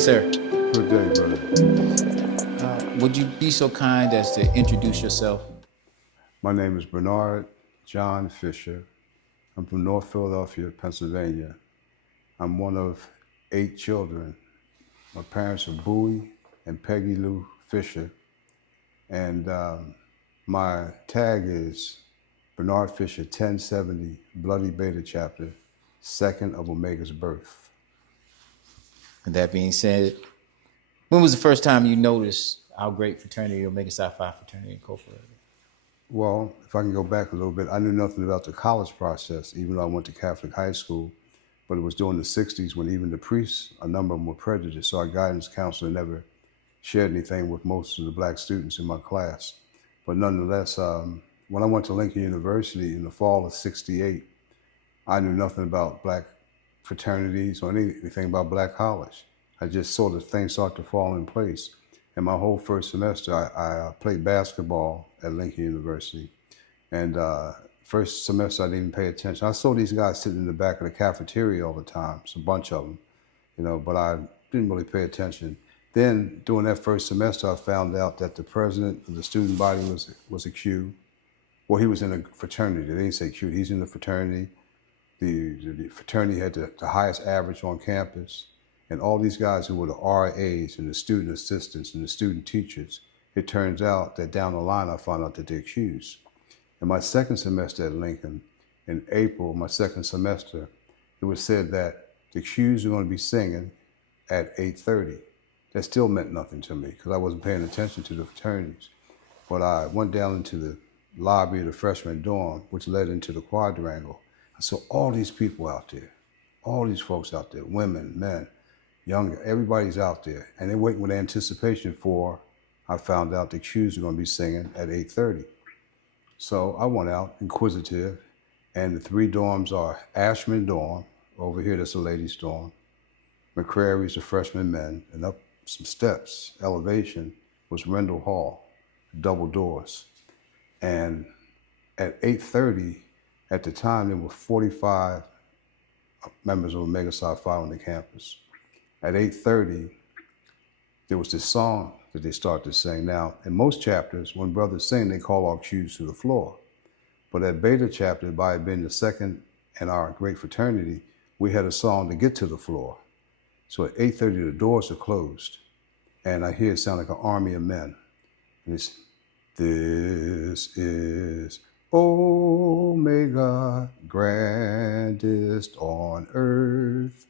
sir. Good day, brother. Would you be so kind as to introduce yourself? My name is Bernard John Fisher. I'm from North Philadelphia, Pennsylvania. I'm one of 8 children. My parents are Bowie and Peggy Lou Fisher. And my tag is Bernard Fisher, 1070, Bloody Beta Chapter, 2nd of Omega's birth. With that being said, when was the first time you noticed our great fraternity, Omega Psi Phi Fraternity Incorporated? Well, if I can go back a little bit, I knew nothing about the college process, even though I went to Catholic high school. But it was during the 60s when even the priests, a number of them were prejudiced. So our guidance counselor never shared anything with most of the black students in my class. But nonetheless, when I went to Lincoln University in the fall of '68, I knew nothing about black fraternities or anything about black college. I just saw the things start to fall in place. And my whole first semester, I played basketball at Lincoln University. And first semester, I didn't even pay attention. I saw these guys sitting in the back of the cafeteria all the time. It's a bunch of them, but I didn't really pay attention. Then during that first semester, I found out that the president of the student body was a Q. Well, he was in a fraternity. They didn't say Q. He's in the fraternity. The fraternity had the highest average on campus. And all these guys who were the RAs and the student assistants and the student teachers, it turns out that down the line, I found out that they're Qs. In my second semester at Lincoln, in April, my second semester, it was said that the Qs are going to be singing at 8:30. That still meant nothing to me because I wasn't paying attention to the fraternities. But I went down into the lobby of the freshman dorm, which led into the quadrangle. I saw all these people out there, all these folks out there, women, men, younger, everybody's out there. And they're waiting with anticipation for, I found out the Qs are going to be singing at 8:30. So I went out, inquisitive, and the 3 dorms are Ashman dorm, over here that's a ladies' dorm, McCrary's the freshman men, and up some steps, elevation, was Rendell Hall, double doors. And at 8:30, at the time, there were 45 members of Omega Psi Phi on the campus. At 8:30, there was this song that they started to sing. Now, in most chapters, when brothers sing, they call all Qs to the floor. But at Beta chapter, by it being the second in our great fraternity, we had a song to get to the floor. So at 8:30, the doors are closed. And I hear it sound like an army of men. And it's, this is Omega, grandest on earth.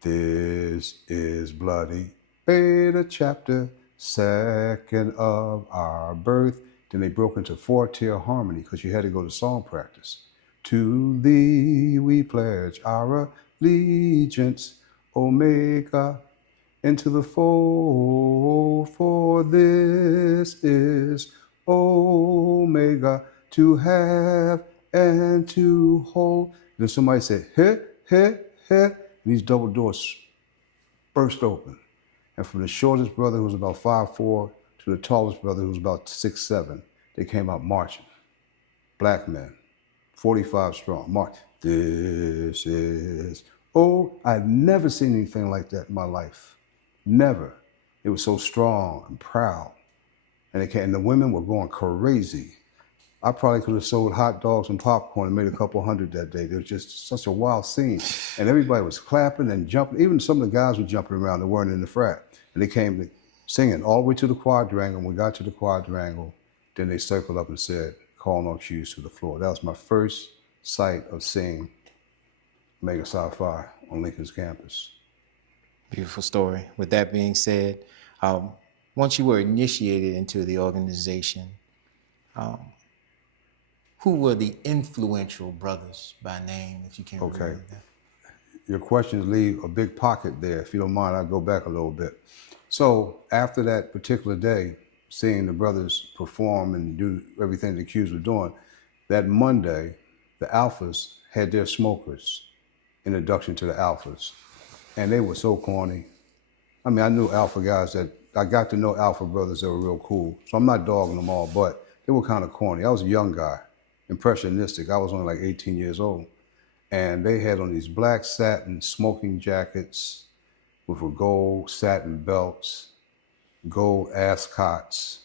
This is Bloody Beta chapter, 2nd of our birth. Then they broke into 4-tier harmony because you had to go to song practice. To thee we pledge our allegiance, Omega, into the fold, for this is Omega, to have and to hold. Then somebody said, hit, hit, hit. And these double doors burst open. And from the shortest brother, who was about 5'4", to the tallest brother, who was about 6'7", they came out marching. Black men, 45 strong, march. This is, I'd never seen anything like that in my life. Never. It was so strong and proud. And the women were going crazy. I probably could have sold hot dogs and popcorn and made a couple hundred that day. It was just such a wild scene. And everybody was clapping and jumping. Even some of the guys were jumping around that weren't in the frat. And they came singing all the way to the quadrangle. When we got to the quadrangle, then they circled up and said, calling all Qs to the floor. That was my first sight of seeing Omega Psi Phi on Lincoln's campus. Beautiful story. With that being said, once you were initiated into the organization, who were the influential brothers by name, if you can remember that? Your questions leave a big pocket there. If you don't mind, I'll go back a little bit. So after that particular day, seeing the brothers perform and do everything the Qs were doing, that Monday, the Alphas had their smokers, introduction to the Alphas. And they were so corny. I mean, I knew Alpha guys I got to know Alpha brothers that were real cool. So I'm not dogging them all, but they were kind of corny. I was a young guy, impressionistic. I was only like 18 years old. And they had on these black satin smoking jackets, with gold satin belts, gold ascots,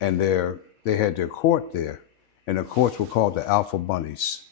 and they had their court there, and the courts were called the Alpha Bunnies,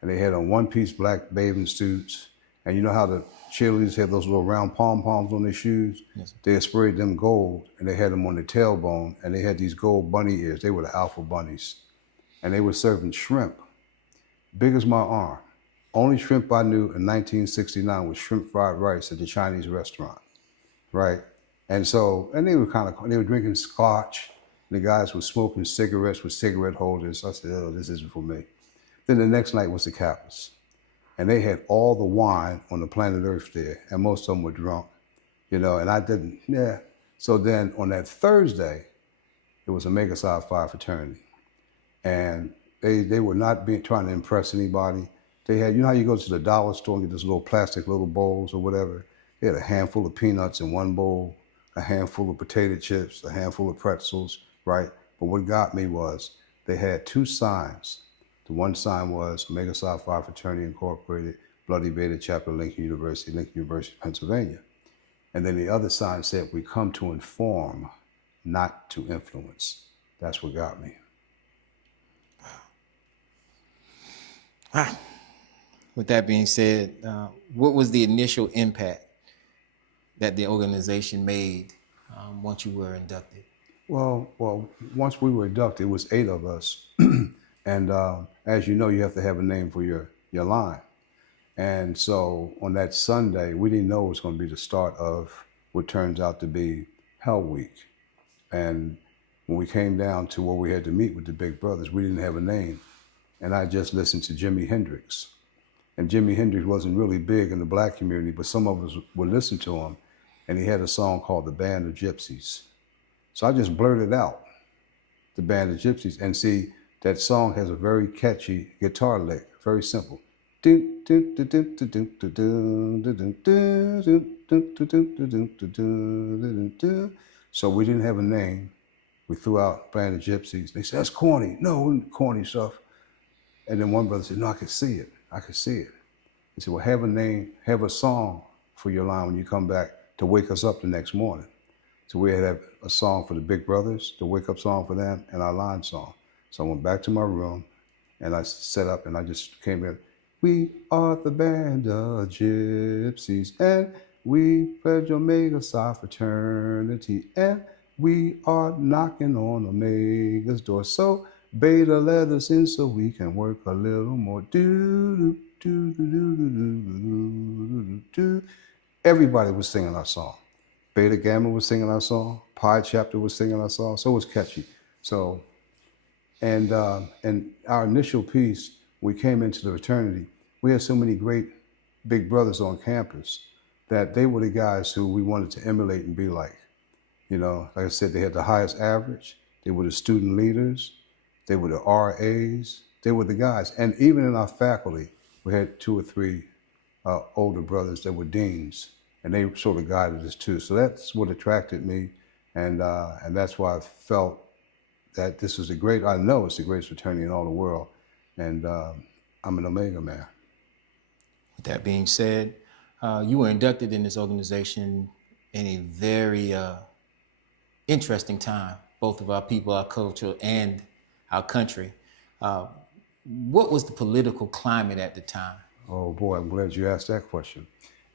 and they had on one-piece black bathing suits, and you know how the cheerleaders had those little round pom-poms on their shoes? Yes. They had sprayed them gold, and they had them on their tailbone, and they had these gold bunny ears. They were the Alpha Bunnies, and they were serving shrimp, big as my arm. Only shrimp I knew in 1969 was shrimp fried rice at the Chinese restaurant, right? And so, and they were drinking scotch. The guys were smoking cigarettes with cigarette holders. I said, oh, this isn't for me. Then the next night was the Kappas. And they had all the wine on the planet Earth there, and most of them were drunk, and I didn't, yeah. So then on that Thursday, it was Omega Psi Phi Fraternity. And they were not trying to impress anybody. They had, how you go to the dollar store and get those little plastic little bowls or whatever? They had a handful of peanuts in one bowl, a handful of potato chips, a handful of pretzels, right? But what got me was they had two signs. The one sign was Omega Psi Phi Fraternity Incorporated, Bloody Beta Chapter, Lincoln University, Pennsylvania. And then the other sign said, we come to inform, not to influence. That's what got me. Wow. With that being said, what was the initial impact that the organization made once you were inducted? Well, once we were inducted, it was 8 of us. And as you know, you have to have a name for your line. And so on that Sunday, we didn't know it was going to be the start of what turns out to be Hell Week. And when we came down to where we had to meet with the big brothers, we didn't have a name. And I just listened to Jimi Hendrix. And Jimi Hendrix wasn't really big in the black community, but some of us would listen to him. And he had a song called The Band of Gypsies. So I just blurted out The Band of Gypsies. And see, that song has a very catchy guitar lick, very simple. So we didn't have a name. We threw out Band of Gypsies. They said, that's corny. No, corny stuff. And then one brother said, no, I could see it. I could see it. He said, well, have a name, have a song for your line when you come back to wake us up the next morning. So we had a song for the big brothers, the wake up song for them, and our line song. So I went back to my room and I set up and I just came in. We are the Band of Gypsies and we pledge Omega Psi Fraternity and we are knocking on Omega's door. So Beta let us in so we can work a little more. Everybody was singing our song. Beta Gamma was singing our song. Pi Chapter was singing our song. So it was catchy. So, and our initial piece, we came into the fraternity. We had so many great big brothers on campus that they were the guys who we wanted to emulate and be like. Like I said, they had the highest average. They were the student leaders. They were the RAs. They were the guys. And even in our faculty, we had 2 or 3 older brothers that were deans, and they sort of guided us too. So that's what attracted me, and that's why I felt that this was I know it's the greatest fraternity in all the world, and I'm an Omega man. With that being said, you were inducted in this organization in a very interesting time, both of our people, our culture, and our country. What was the political climate at the time? Oh boy, I'm glad you asked that question.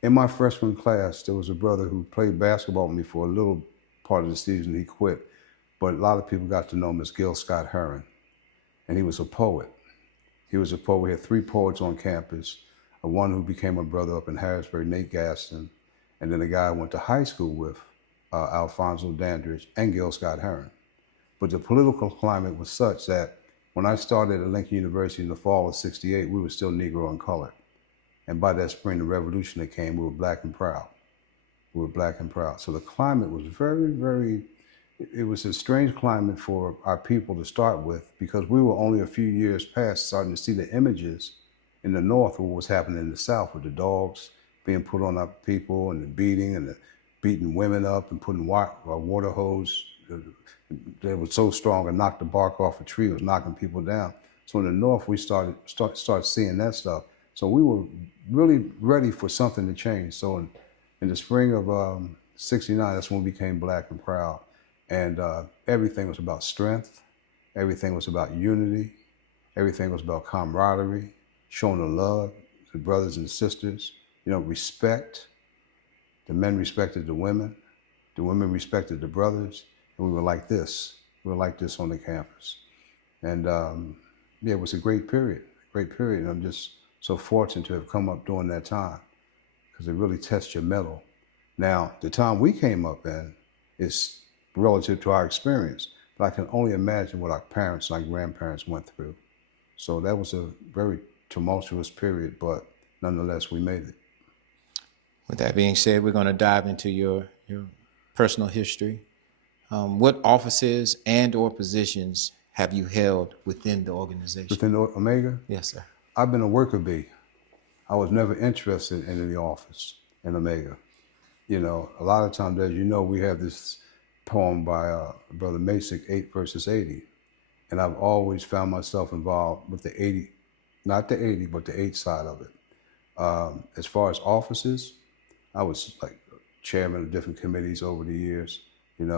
In my freshman class, there was a brother who played basketball with me for a little part of the season. He quit, but a lot of people got to know him as Gil Scott Heron, and he was a poet. He was a poet. We had 3 poets on campus, one who became a brother up in Harrisburg, Nate Gaston, and then a guy I went to high school with, Alfonso Dandridge, and Gil Scott Heron. But the political climate was such that when I started at Lincoln University in the fall of '68, we were still Negro and colored. And by that spring, the revolution that came, we were black and proud. We were black and proud. So the climate was it was a strange climate for our people to start with, because we were only a few years past starting to see the images in the North of what was happening in the South, with the dogs being put on our people and the beating and the beating women up and putting water hose that was so strong and knocked the bark off a tree. It was knocking people down. So in the North, we started seeing that stuff. So we were really ready for something to change. So In the spring of '69, that's when we became Black and Proud. And everything was about strength. Everything was about unity. Everything was about camaraderie, showing the love to brothers and sisters, respect. The men respected the women respected the brothers, and we were like this. We were like this on the campus. And yeah, it was a great period. And I'm just so fortunate to have come up during that time, because it really tests your mettle. Now, the time we came up in is relative to our experience, but I can only imagine what our parents and our grandparents went through. So that was a very tumultuous period, but nonetheless, we made it. With that being said, we're going to dive into your personal history. What offices and or positions have you held within the organization? Within Omega? Yes, sir. I've been a worker bee. I was never interested in any office in Omega. A lot of times, as you know, we have this poem by Brother Masick, 8 verses 80. And I've always found myself involved with the 80, not the 80, but the 8 side of it. As far as offices, I was like chairman of different committees over the years. In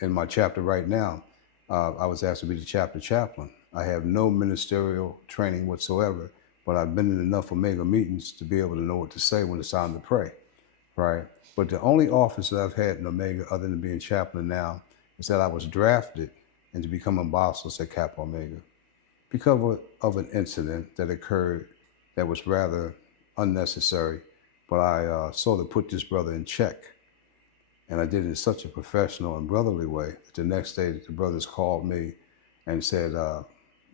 my chapter right now, I was asked to be the chapter chaplain. I have no ministerial training whatsoever, but I've been in enough Omega meetings to be able to know what to say when it's time to pray, right? But the only office that I've had in Omega, other than being chaplain now, is that I was drafted into becoming bossless at Kappa Omega because of an incident that occurred that was rather unnecessary, but I sort of put this brother in check. And I did it in such a professional and brotherly way that the next day the brothers called me and said,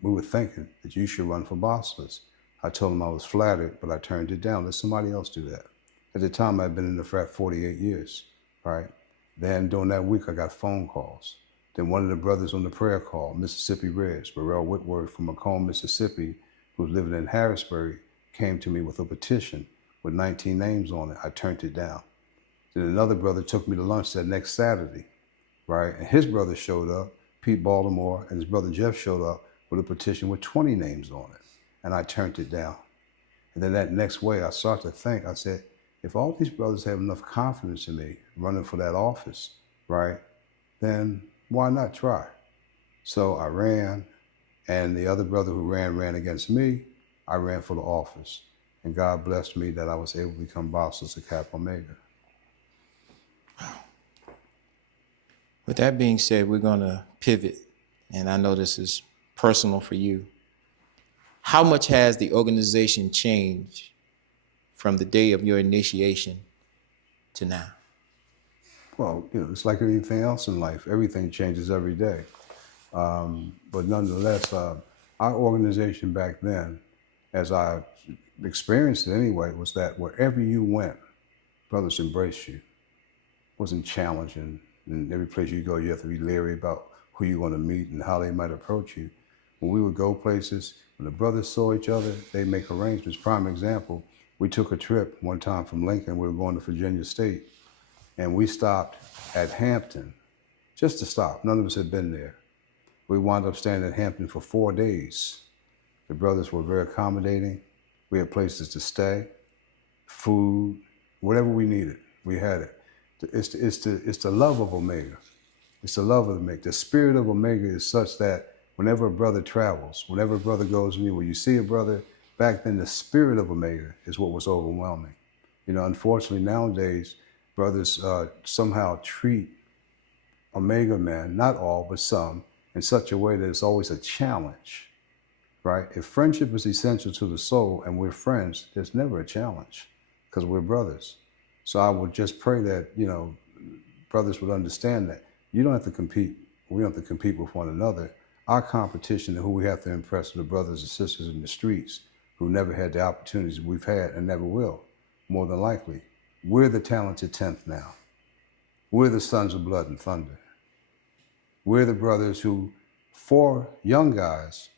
we were thinking that you should run for bossless. I told them I was flattered, but I turned it down. Let somebody else do that. At the time, I'd been in the frat 48 years, right? Then during that week, I got phone calls. Then one of the brothers on the prayer call, Mississippi Reds, Burrell Whitworth from Macomb, Mississippi, who was living in Harrisburg, came to me with a petition with 19 names on it. I turned it down. Then another brother took me to lunch that next Saturday, right? And his brother showed up, Pete Baltimore, and his brother Jeff showed up with a petition with 20 names on it. And I turned it down. And then that next way, I started to think, I said, if all these brothers have enough confidence in me running for that office, right, then why not try? So I ran, and the other brother who ran against me. I ran for the office. And God blessed me that I was able to become bossless at Kappa Omega. With that being said, we're going to pivot, and I know this is personal for you. How much has the organization changed from the day of your initiation to now? Well, it's like anything else in life. Everything changes every day. But nonetheless, our organization back then, as I experienced it anyway, was that wherever you went, brothers embraced you. It wasn't challenging. And every place you go, you have to be leery about who you're going to meet and how they might approach you. When we would go places, when the brothers saw each other, they make arrangements. Prime example, we took a trip one time from Lincoln. We were going to Virginia State, and we stopped at Hampton, just to stop. None of us had been there. We wound up staying at Hampton for 4 days. The brothers were very accommodating. We had places to stay, food, whatever we needed, we had it. It's the love of Omega. It's the love of Omega. The spirit of Omega is such that whenever a brother travels, whenever a brother goes anywhere, you see a brother, back then the spirit of Omega is what was overwhelming. Unfortunately nowadays, brothers somehow treat Omega men, not all, but some, in such a way that it's always a challenge, right? If friendship is essential to the soul and we're friends, there's never a challenge because we're brothers. So I would just pray that, brothers would understand that you don't have to compete. We don't have to compete with one another. Our competition and who we have to impress are the brothers and sisters in the streets who never had the opportunities we've had and never will, more than likely. We're the talented 10th now. We're the sons of blood and thunder. We're the brothers who, 4 young guys,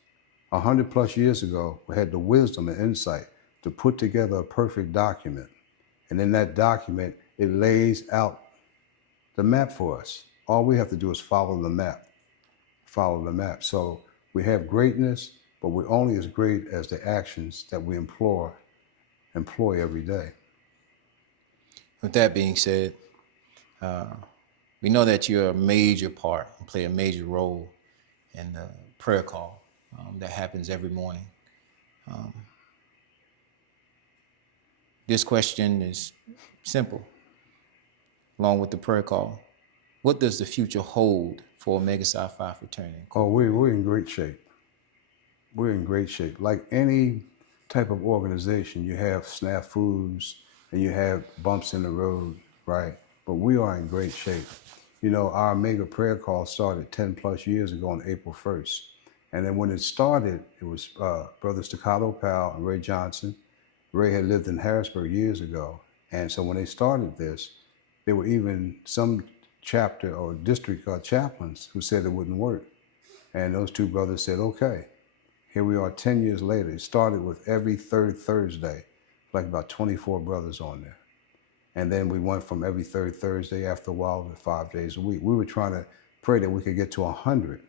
100 plus years ago, had the wisdom and insight to put together a perfect document. And in that document, it lays out the map for us. All we have to do is follow the map. Follow the map. So we have greatness, but we're only as great as the actions that we employ every day. With that being said, we know that you're a major part and play a major role in the prayer call that happens every morning. This question is simple, along with the prayer call. What does the future hold for Omega Psi Phi Fraternity? Oh, we're in great shape. We're in great shape. Like any type of organization, you have snafus and you have bumps in the road, right? But we are in great shape. You know, our Omega prayer call started 10 plus years ago on April 1st. And then when it started, it was Brother Staccato Powell and Ray Johnson. Ray had lived in Harrisburg years ago. And so when they started this, there were even some chapter or district chaplains who said it wouldn't work. And those two brothers said, okay. Here we are 10 years later. It started with every third Thursday, like about 24 brothers on there. And then we went from every third Thursday after a while to 5 days a week. We were trying to pray that we could get to 100.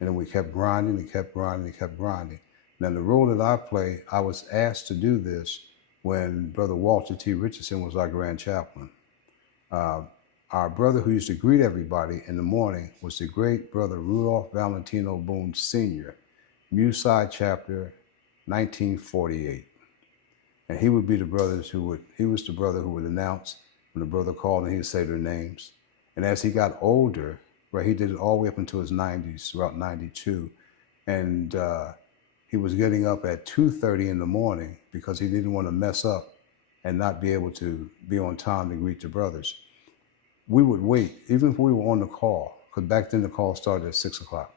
And then we kept grinding and kept grinding and kept grinding. Now, the role that I play, I was asked to do this when Brother Walter T. Richardson was our grand chaplain. Our brother who used to greet everybody in the morning was the great Brother Rudolph Valentino Boone Sr., Mu Psi chapter 1948. And he would be the brothers he was the brother who would announce when the brother called and he'd say their names. And as he got older, right, he did it all the way up into his 90s, about 92. And he was getting up at 2:30 in the morning because he didn't want to mess up and not be able to be on time to greet the brothers. We would wait, even if we were on the call, because back then the call started at 6 o'clock.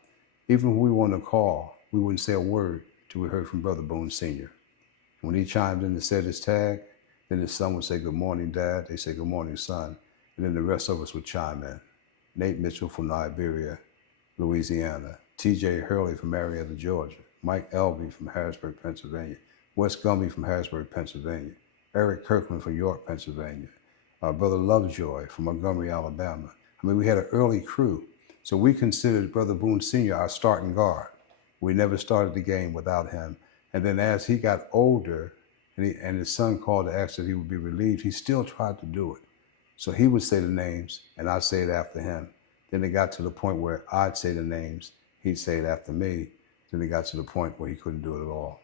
Even if we were on the call, we wouldn't say a word till we heard from Brother Boone Sr. When he chimed in and said his tag, then his son would say, good morning, Dad. They say, good morning, son. And then the rest of us would chime in. Nate Mitchell from Liberia, Louisiana. TJ Hurley from Marietta, Georgia. Mike Elby from Harrisburg, Pennsylvania. Wes Gumby from Harrisburg, Pennsylvania. Eric Kirkland from York, Pennsylvania. Brother Lovejoy from Montgomery, Alabama. I mean, we had an early crew. So we considered Brother Boone Sr. our starting guard. We never started the game without him. And then as he got older and his son called to ask if he would be relieved, he still tried to do it. So he would say the names and I'd say it after him. Then it got to the point where I'd say the names, he'd say it after me. Then it got to the point where he couldn't do it at all.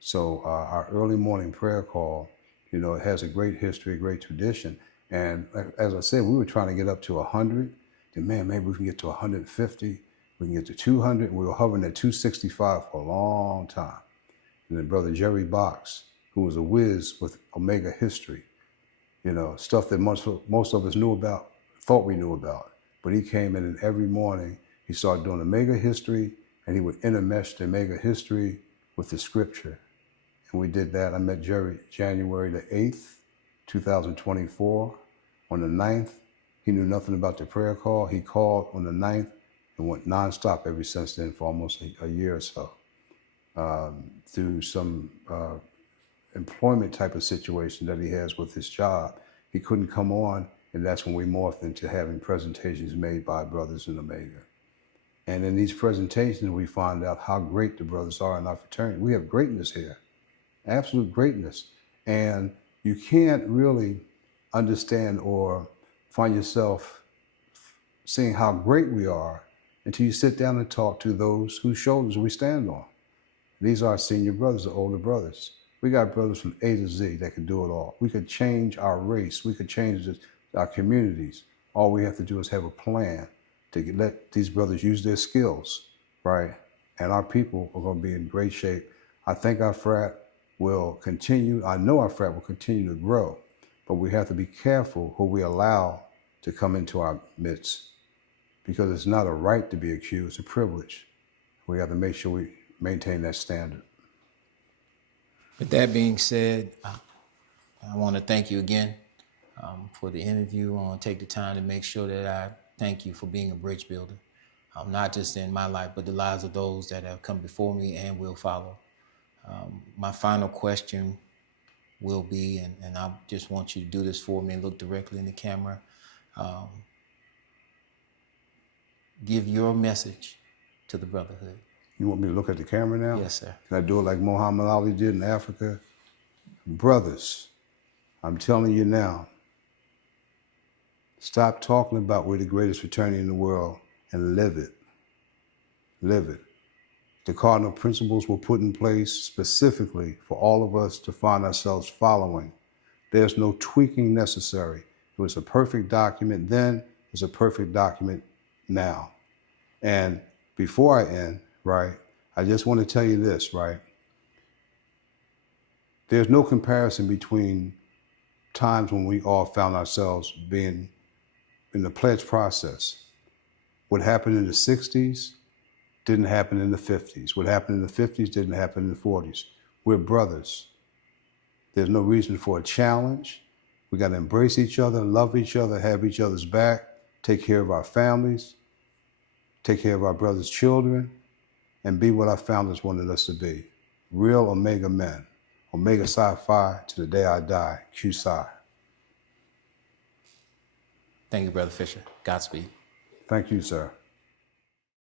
So our early morning prayer call, you know, it has a great history, a great tradition. And as I said, we were trying to get up to 100. Then, man, maybe we can get to 150. We can get to 200. We were hovering at 265 for a long time. And then Brother Jerry Box, who was a whiz with Omega history, you know, stuff that most of us knew about, thought we knew about. But he came in and every morning he started doing Omega history and he would intermesh the Omega history with the scripture. And we did that. I met Jerry January the 8th, 2024. On the 9th, he knew nothing about the prayer call. He called on the 9th and went nonstop ever since then for almost a year or so. Through some employment type of situation that he has with his job, he couldn't come on, and that's when we morphed into having presentations made by brothers in Omega. And in these presentations, we find out how great the brothers are in our fraternity. We have greatness here, absolute greatness. And you can't really understand or find yourself seeing how great we are until you sit down and talk to those whose shoulders we stand on. These are our senior brothers, the older brothers. We got brothers from A to Z that can do it all. We could change our race. We could change our communities. All we have to do is have a plan to let these brothers use their skills, right? And our people are going to be in great shape. I think our frat will continue. I know our frat will continue to grow, but we have to be careful who we allow to come into our midst, because it's not a right to be accused, it's a privilege. We have to make sure we maintain that standard. With that being said, I want to thank you again for the interview. I want to take the time to make sure that I thank you for being a bridge builder, not just in my life, but the lives of those that have come before me and will follow. My final question will be, and I just want you to do this for me and look directly in the camera. Give your message to the Brotherhood. You want me to look at the camera now? Yes, sir. Can I do it like Muhammad Ali did in Africa? Brothers, I'm telling you now, Stop talking about we're the greatest fraternity in the world and live it. Live it. The cardinal principles were put in place specifically for all of us to find ourselves following. There's no tweaking necessary. It was a perfect document then, it's a perfect document now. And before I end, right, I just want to tell you this, right? There's no comparison between times when we all found ourselves being in the pledge process. What happened in the 60s didn't happen in the 50s. What happened in the 50s didn't happen in the 40s. We're brothers. There's no reason for a challenge. We got to embrace each other, love each other, have each other's back, take care of our families, take care of our brothers' children, and be what our founders wanted us to be. Real Omega men. Omega Psi Phi to the day I die. Q Psi. Thank you, Brother Fisher. Godspeed. Thank you, sir.